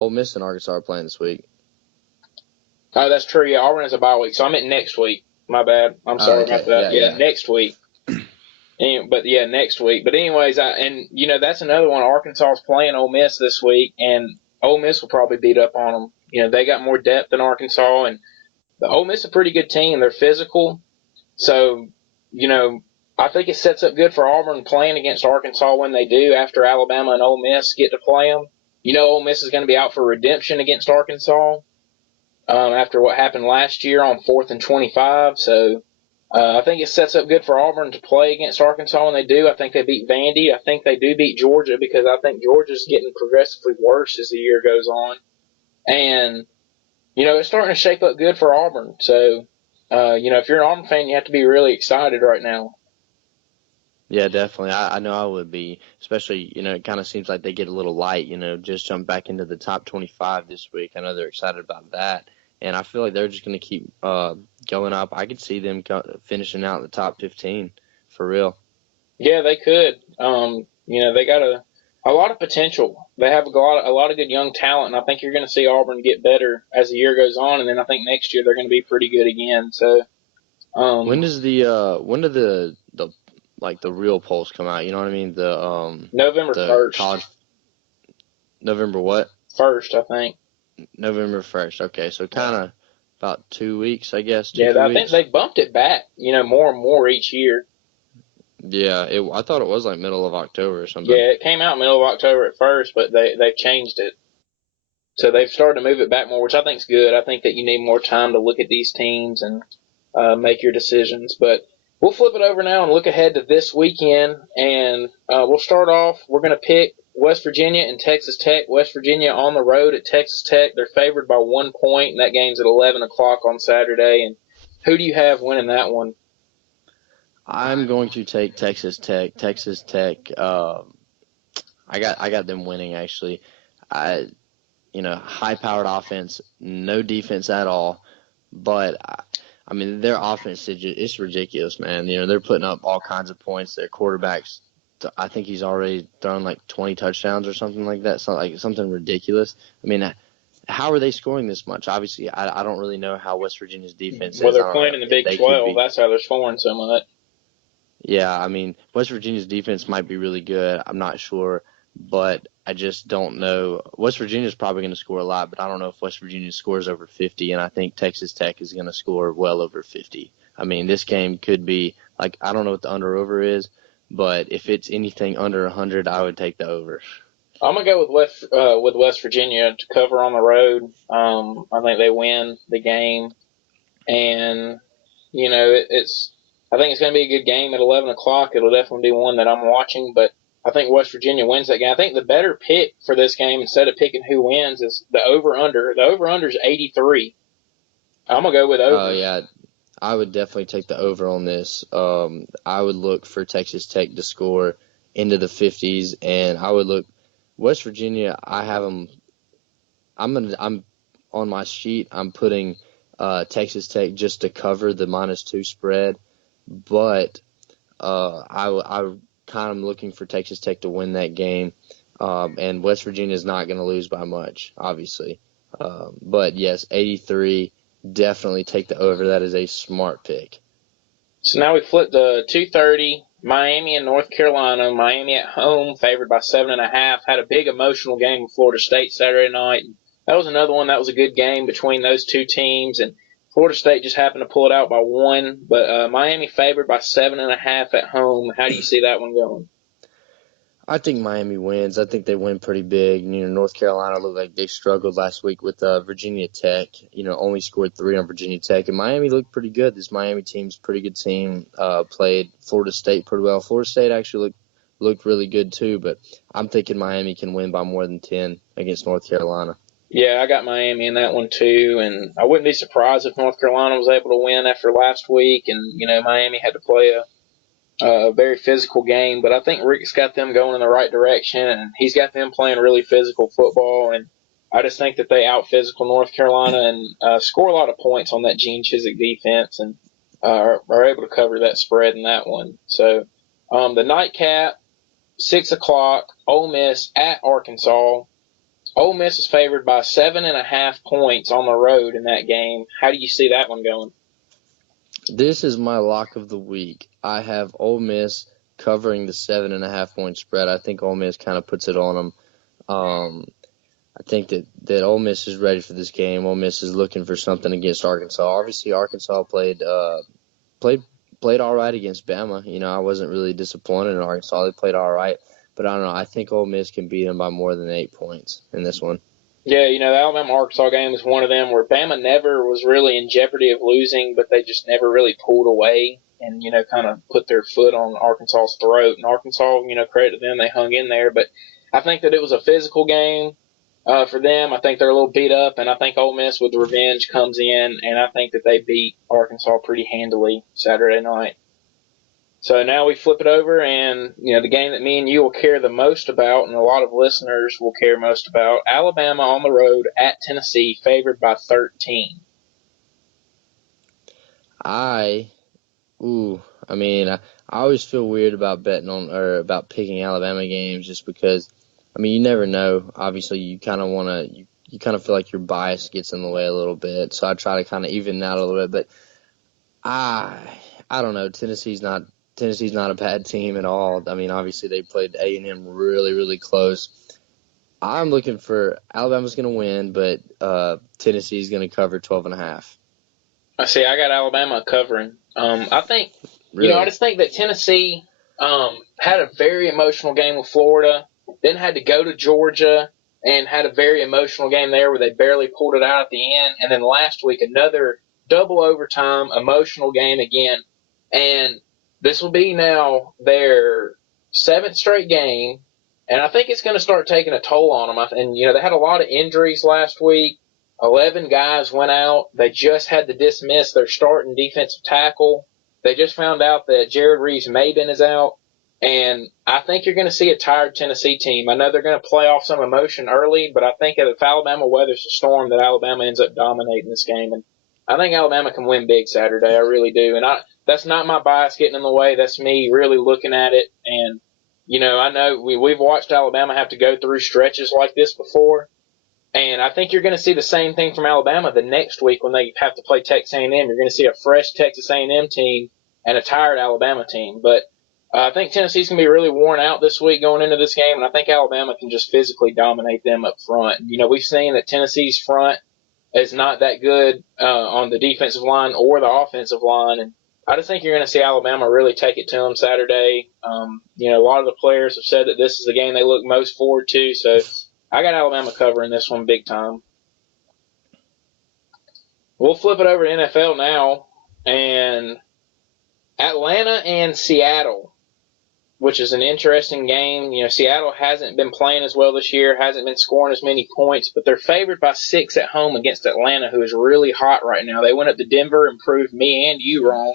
Ole Miss and Arkansas are playing this week. Oh, that's true. Yeah, Auburn has a bye week, so I meant next week. My bad. I'm sorry about that. Yeah, next week. Next week. But anyways, that's another one. Arkansas is playing Ole Miss this week, and Ole Miss will probably beat up on them. They got more depth than Arkansas, and the Ole Miss is a pretty good team. They're physical, so I think it sets up good for Auburn playing against Arkansas when they do after Alabama and Ole Miss get to play them. Ole Miss is going to be out for redemption against Arkansas after what happened last year on 4th and 25. So I think it sets up good for Auburn to play against Arkansas when they do. I think they beat Vandy. I think they do beat Georgia because I think Georgia's getting progressively worse as the year goes on. And, it's starting to shape up good for Auburn. So, if you're an Auburn fan, you have to be really excited right now. Yeah, definitely. I know I would be, especially, it kind of seems like they get a little light, just jump back into the top 25 this week. I know they're excited about that. And I feel like they're just going to keep going up. I could see them finishing out in the top 15 for real. Yeah, they could. They got a lot of potential. They have a lot of good young talent, and I think you're going to see Auburn get better as the year goes on. And then I think next year they're going to be pretty good again. So, when do the real polls come out? You know what I mean? November 1st. November what? 1st, I think. November 1st. Okay, so kind of about 2 weeks, I guess. I think they bumped it back, more and more each year. Yeah, I thought it was like middle of October or something. Yeah, it came out middle of October at first, but they've changed it. So they've started to move it back more, which I think is good. I think that you need more time to look at these teams and make your decisions. But we'll flip it over now and look ahead to this weekend. And we'll start off. We're going to pick West Virginia and Texas Tech. West Virginia on the road at Texas Tech. They're favored by 1 point, and that game's at 11 o'clock on Saturday. And who do you have winning that one? I'm going to take Texas Tech. Texas Tech. I got them winning actually. High-powered offense, no defense at all. But, their offense, it's ridiculous, man. They're putting up all kinds of points. Their quarterback's, I think he's already thrown like 20 touchdowns or something like that, something ridiculous. How are they scoring this much? Obviously, I don't really know how West Virginia's defense is. Well, they're playing in the Big 12. That's how they're scoring so much. Yeah, West Virginia's defense might be really good. I'm not sure. But I just don't know. West Virginia's probably going to score a lot, but I don't know if West Virginia scores over 50, and I think Texas Tech is going to score well over 50. This game could be, I don't know what the under-over is, but if it's anything under 100, I would take the over. I'm going to go with West Virginia to cover on the road. I think they win the game, and, I think it's going to be a good game at 11 o'clock. It'll definitely be one that I'm watching, but I think West Virginia wins that game. I think the better pick for this game, instead of picking who wins, is the over-under. The over-under is 83. I'm going to go with over. Oh, yeah. I would definitely take the over on this. I would look for Texas Tech to score into the 50s, and I would look West Virginia. I have them. I'm on my sheet. I'm putting Texas Tech just to cover the -2 spread, but I kind of looking for Texas Tech to win that game, and West Virginia is not going to lose by much, obviously. But yes, 83, definitely take the over. That is a smart pick. So now we flip to 2:30, Miami and North Carolina. Miami at home, favored by 7.5. Had a big emotional game with Florida State Saturday night. That was another one that was a good game between those two teams, and Florida State just happened to pull it out by 1, but Miami favored by 7.5 at home. How do you see that one going? I think Miami wins. I think they win pretty big. North Carolina looked like they struggled last week with Virginia Tech. Only scored 3 on Virginia Tech, and Miami looked pretty good. This Miami team's a pretty good team. Played Florida State pretty well. Florida State actually looked really good too, but I'm thinking Miami can win by more than 10 against North Carolina. Yeah, I got Miami in that one too, and I wouldn't be surprised if North Carolina was able to win after last week, and, Miami had to play a very physical game, but I think Rick's got them going in the right direction, and he's got them playing really physical football, and I just think that they out-physical North Carolina and score a lot of points on that Gene Chizik defense and are able to cover that spread in that one. So the nightcap, 6 o'clock, Ole Miss at Arkansas. Ole Miss is favored by 7.5 points on the road in that game. How do you see that one going? This is my lock of the week. I have Ole Miss covering the 7.5 point spread. I think Ole Miss kind of puts it on them. I think that Ole Miss is ready for this game. Ole Miss is looking for something against Arkansas. Obviously, Arkansas played all right against Bama. I wasn't really disappointed in Arkansas. They played all right, but I don't know. I think Ole Miss can beat them by more than 8 points in this one. Yeah, the Alabama-Arkansas game was one of them where Bama never was really in jeopardy of losing, but they just never really pulled away and, kind of put their foot on Arkansas's throat. And Arkansas, credit to them, they hung in there. But I think that it was a physical game for them. I think they're a little beat up, and I think Ole Miss with revenge comes in, and I think that they beat Arkansas pretty handily Saturday night. So now we flip it over, and the game that me and you will care the most about, and a lot of listeners will care most about: Alabama on the road at Tennessee, favored by 13. I always feel weird about betting on or about picking Alabama games just because, you never know. Obviously, you kind of want to, you kind of feel like your bias gets in the way a little bit. So I try to kind of even that a little bit. But I don't know. Tennessee's not a bad team at all. Obviously they played A&M really, really close. I'm looking for Alabama's going to win, but Tennessee's going to cover 12.5. I see. I got Alabama covering. I think, Really? I just think that Tennessee had a very emotional game with Florida, then had to go to Georgia and had a very emotional game there where they barely pulled it out at the end. And then last week, another double overtime emotional game again. And this will be now their 7th straight game. And I think it's going to start taking a toll on them. And, they had a lot of injuries last week. 11 guys went out. They just had to dismiss their starting defensive tackle. They just found out that Jared Reeves-Maben is out. And I think you're going to see a tired Tennessee team. I know they're going to play off some emotion early, but I think if Alabama weathers the storm, that Alabama ends up dominating this game. And I think Alabama can win big Saturday. I really do. And that's not my bias getting in the way. That's me really looking at it. And, I know we've watched Alabama have to go through stretches like this before. And I think you're going to see the same thing from Alabama the next week when they have to play Texas A&M. You're going to see a fresh Texas A&M team and a tired Alabama team. But I think Tennessee's going to be really worn out this week going into this game, and I think Alabama can just physically dominate them up front. We've seen that Tennessee's front is not that good on the defensive line or the offensive line, and I just think you're going to see Alabama really take it to them Saturday. A lot of the players have said that this is the game they look most forward to, so I got Alabama covering this one big time. We'll flip it over to NFL now, and Atlanta and Seattle, which is an interesting game. Seattle hasn't been playing as well this year, hasn't been scoring as many points, but they're favored by 6 at home against Atlanta, who is really hot right now. They went up to Denver and proved me and you wrong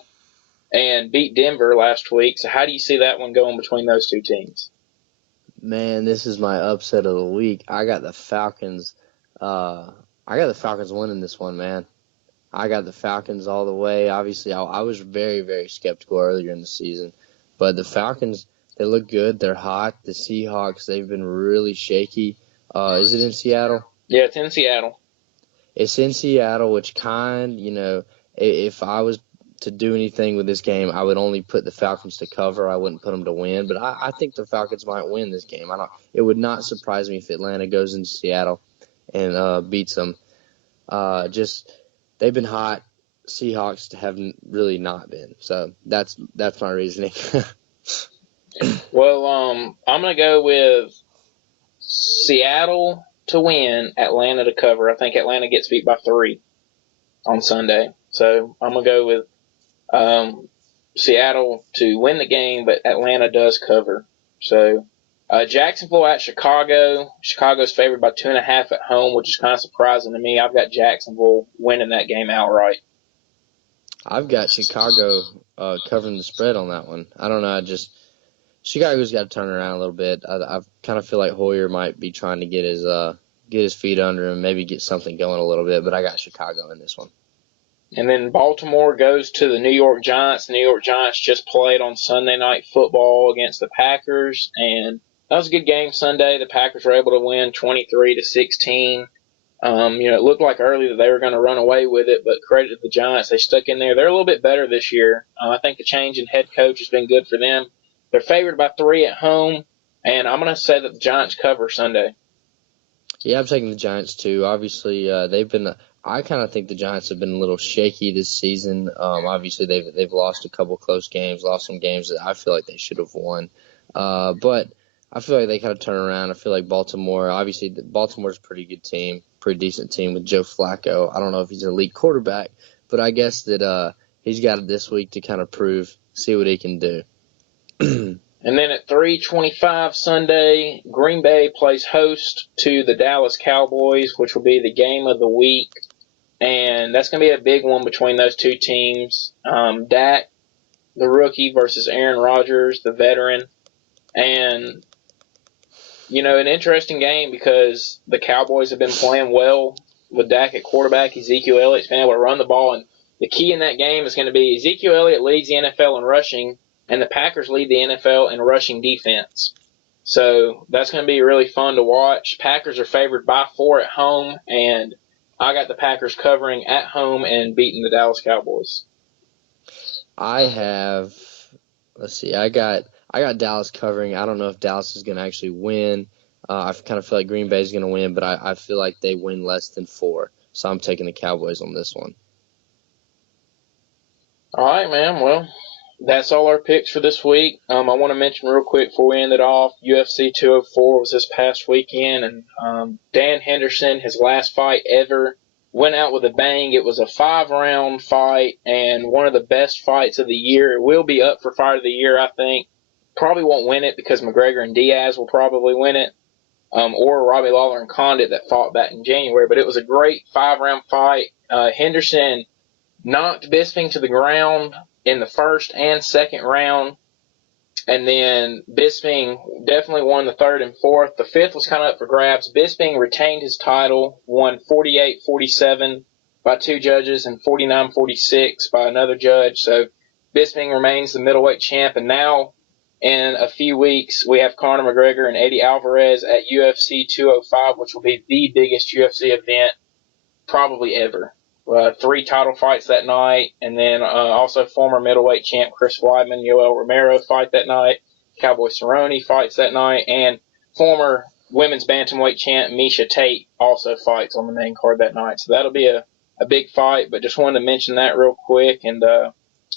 and beat Denver last week. So how do you see that one going between those two teams? Man, this is my upset of the week. I got the Falcons. Winning this one, man. I got the Falcons all the way. Obviously, I was very, very skeptical earlier in the season, but the Falcons, they look good. They're hot. The Seahawks, they've been really shaky. Is it in Seattle? Yeah, it's in Seattle. It's in Seattle, which if I was to do anything with this game, I would only put the Falcons to cover. I wouldn't put them to win, but I think the Falcons might win this game. It would not surprise me if Atlanta goes into Seattle and beats them. They've been hot. Seahawks haven't really not been. So that's my reasoning. Well, I'm going to go with Seattle to win, Atlanta to cover. I think Atlanta gets beat by 3 on Sunday. So I'm going to go with Seattle to win the game, but Atlanta does cover. So Jacksonville at Chicago. Chicago's favored by 2.5 at home, which is kind of surprising to me. I've got Jacksonville winning that game outright. I've got Chicago covering the spread on that one. I don't know. Chicago's got to turn around a little bit. I kind of feel like Hoyer might be trying to get his feet under him, maybe get something going a little bit. But I got Chicago in this one. And then Baltimore goes to the New York Giants. The New York Giants just played on Sunday Night Football against the Packers, and that was a good game Sunday. The Packers were able to win 23-16. It looked like early that they were going to run away with it, but credit to the Giants. They stuck in there. They're a little bit better this year. I think the change in head coach has been good for them. They're favored by 3 at home, and I'm going to say that the Giants cover Sunday. Yeah, I'm taking the Giants too. Obviously, they've been. I kind of think the Giants have been a little shaky this season. Obviously, they've lost a couple close games, lost some games that I feel like they should have won. But I feel like they kind of turn around. I feel like Baltimore. Obviously, Baltimore's a pretty good team, pretty decent team with Joe Flacco. I don't know if he's an elite quarterback, but I guess that he's got it this week to kind of see what he can do. And then at 3:25 Sunday, Green Bay plays host to the Dallas Cowboys, which will be the game of the week. And that's going to be a big one between those two teams. Dak, the rookie, versus Aaron Rodgers, the veteran. And, an interesting game because the Cowboys have been playing well with Dak at quarterback. Ezekiel Elliott's been able to run the ball. And the key in that game is going to be Ezekiel Elliott leads the NFL in rushing, and the Packers lead the NFL in rushing defense. So that's going to be really fun to watch. Packers are favored by 4 at home, and I got the Packers covering at home and beating the Dallas Cowboys. I got Dallas covering. I don't know if Dallas is going to actually win. I kind of feel like Green Bay is going to win, but I feel like they win less than 4. So I'm taking the Cowboys on this one. All right, man. Well, that's all our picks for this week. I want to mention real quick before we end it off, UFC 204 was this past weekend, and Dan Henderson, his last fight ever, went out with a bang. It was a 5-round fight and one of the best fights of the year. It will be up for Fight of the Year, I think. Probably won't win it because McGregor and Diaz will probably win it, or Robbie Lawler and Condit that fought back in January. But it was a great 5-round fight. Henderson knocked Bisping to the ground in the first and second round, and then Bisping definitely won the third and fourth. The fifth was kind of up for grabs. Bisping retained his title, won 48-47 by 2 judges and 49-46 by another judge. So Bisping remains the middleweight champ, and now in a few weeks we have Conor McGregor and Eddie Alvarez at UFC 205, which will be the biggest UFC event probably ever. 3 title fights that night, and then also former middleweight champ Chris Weidman, Yoel Romero fight that night, Cowboy Cerrone fights that night, and former women's bantamweight champ Miesha Tate also fights on the main card that night. So that'll be a big fight, but just wanted to mention that real quick. And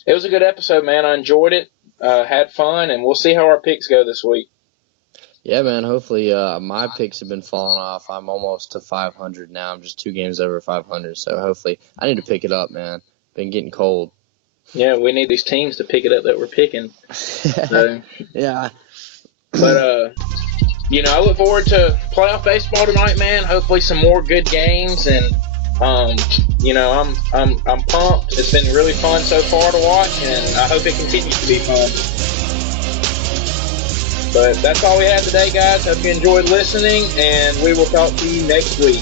it was a good episode, man. I enjoyed it, had fun, and we'll see how our picks go this week. Yeah, man. Hopefully, my picks have been falling off. I'm almost to 500 now. I'm just 2 games over 500. So hopefully, I need to pick it up, man. Been getting cold. Yeah, we need these teams to pick it up that we're picking. So, yeah. But I look forward to playoff baseball tonight, man. Hopefully, some more good games, and I'm pumped. It's been really fun so far to watch, and I hope it continues to be fun. But that's all we have today, guys. Hope you enjoyed listening, and we will talk to you next week.